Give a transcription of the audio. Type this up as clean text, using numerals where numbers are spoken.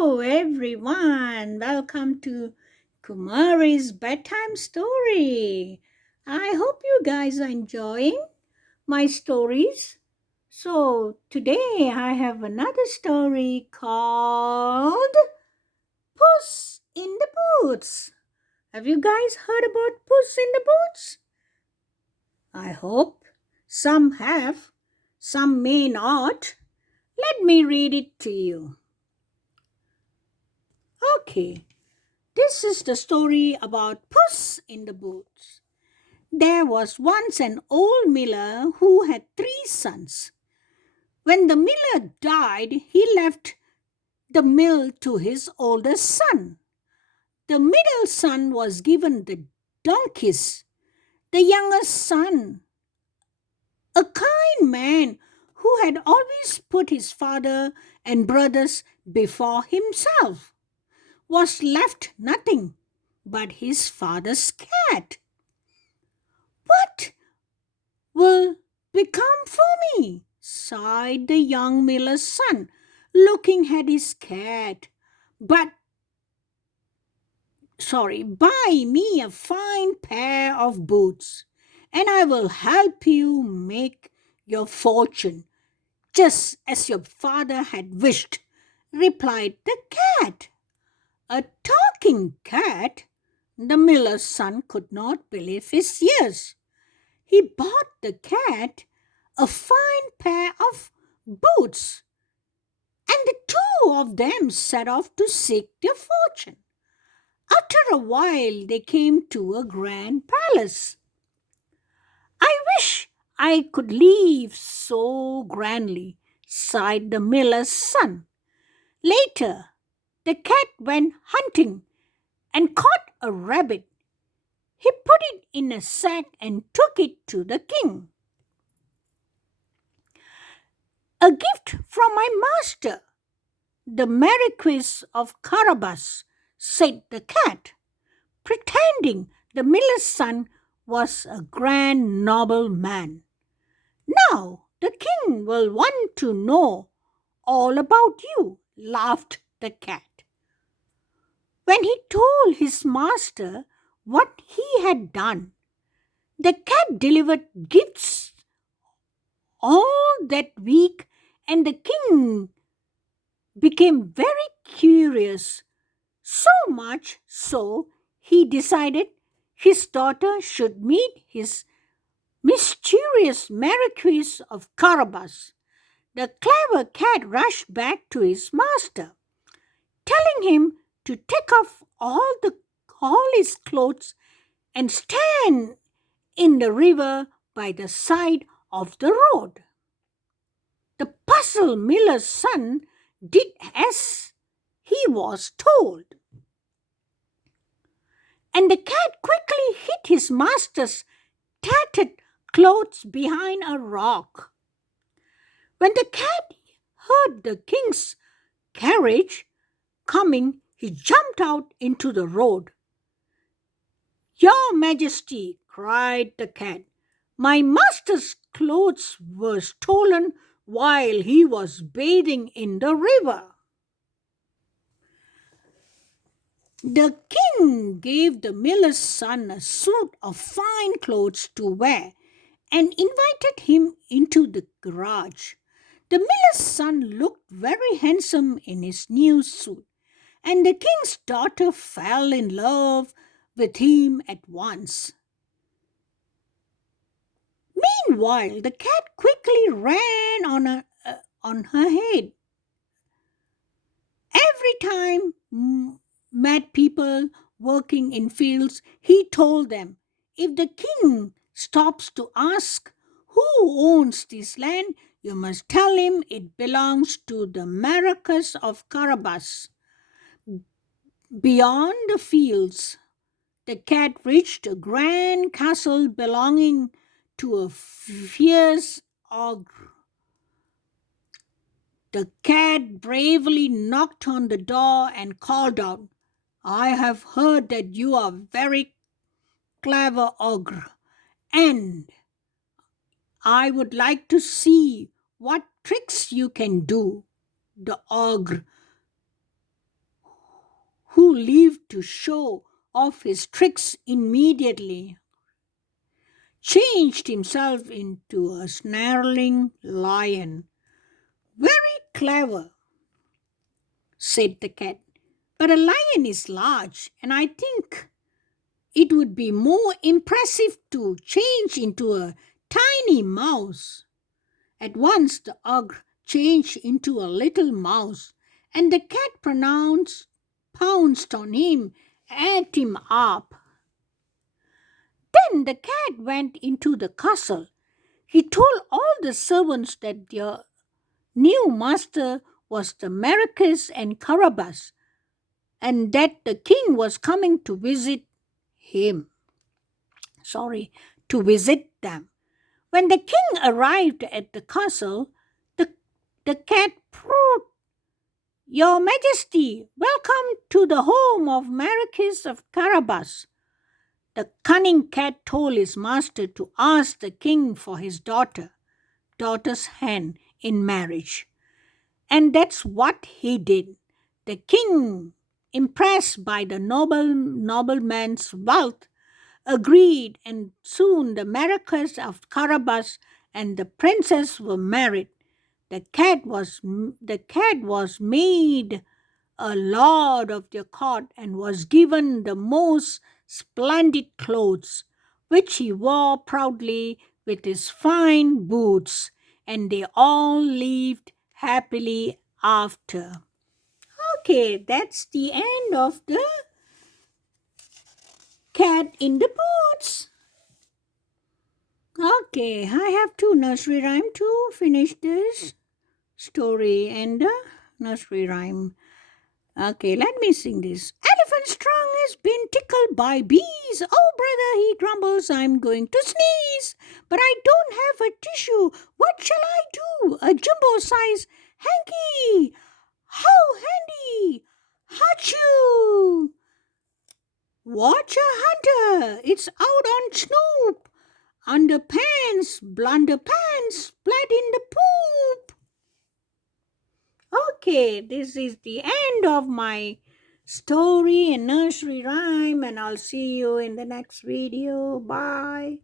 Hello, everyone. Welcome to Kumari's bedtime story. I hope you guys are enjoying my stories. So, today I have another story called Puss in the Boots. Have you guys heard about Puss in the Boots? I hope some have, some may not. Let me read it to you. Okay. This is the story about Puss in the Boots. There was once an old miller who had 3 sons. When the miller died, he left the mill to his oldest son. The middle son was given the donkeys. The youngest son, a kind man who had always put his father and brothers before himself, was left nothing but his father's cat. What will become for me? Sighed the young miller's son, looking at his cat. Buy me a fine pair of boots, and I will help you make your fortune, just as your father had wished, replied the cat. A talking cat? The miller's son could not believe his ears. He bought the cat a fine pair of boots, and the two of them set off to seek their fortune. After a while, they came to a grand palace. I wish I could live so grandly, sighed the miller's son. Later, the cat went hunting and caught a rabbit. He put it in a sack and took it to the king. A gift from my master, the Marquis of Carabas, said the cat, pretending the miller's son was a grand noble man. Now the king will want to know all about you, laughed the cat. When he told his master what he had done, the cat delivered gifts all that week, and the king became very curious, so much so he decided his daughter should meet his mysterious Marquis of Carabas. The clever cat rushed back to his master, telling him to take off all his clothes and stand in the river by the side of the road. The puzzled miller's son did as he was told, and the cat quickly hid his master's tattered clothes behind a rock. When the cat heard the king's carriage coming, he jumped out into the road. Your Majesty, cried the cat, my master's clothes were stolen while he was bathing in the river. The king gave the miller's son a suit of fine clothes to wear and invited him into the garage. The miller's son looked very handsome in his new suit, and the king's daughter fell in love with him at once. Meanwhile, the cat quickly ran on her head. Every time met people working in fields, he told them, if the king stops to ask who owns this land, you must tell him it belongs to the Marquis of Carabas. Beyond the fields, the cat reached a grand castle belonging to a fierce ogre. The cat bravely knocked on the door and called out, I have heard that you are very clever ogre, and I would like to see what tricks you can do. The ogre who lived to show off his tricks immediately, changed himself into a snarling lion. Very clever, said the cat. But a lion is large, and I think it would be more impressive to change into a tiny mouse. At once the ogre changed into a little mouse, and the cat pounced on him, ate him up. Then the cat went into the castle. He told all the servants that their new master was the Maracas and Carabas, and that the king was coming to visit him. To visit them. When the king arrived at the castle, the, the cat crowed, "Your Majesty, welcome to the home of Marquis of Carabas." The cunning cat told his master to ask the king for his daughter's hand in marriage. And that's what he did. The king, impressed by the nobleman's wealth, agreed, and soon the Marquess of Carabas and the princess were married. The cat was made a lord of the court and was given the most splendid clothes, which he wore proudly with his fine boots, and they all lived happily after. Okay, that's the end of the cat in the boots. Okay, I have two nursery rhyme to finish this story and the nursery rhyme. Okay, let me sing this. Elephant's tongue has been tickled by bees. Oh, brother, he grumbles, I'm going to sneeze. But I don't have a tissue. What shall I do? A jumbo-size hanky. How handy. Achoo! Watch a hunter. It's out on Snoop. Underpants, blunderpants, splat in the poop. Okay, this is the end of my story and nursery rhyme, and I'll see you in the next video. Bye.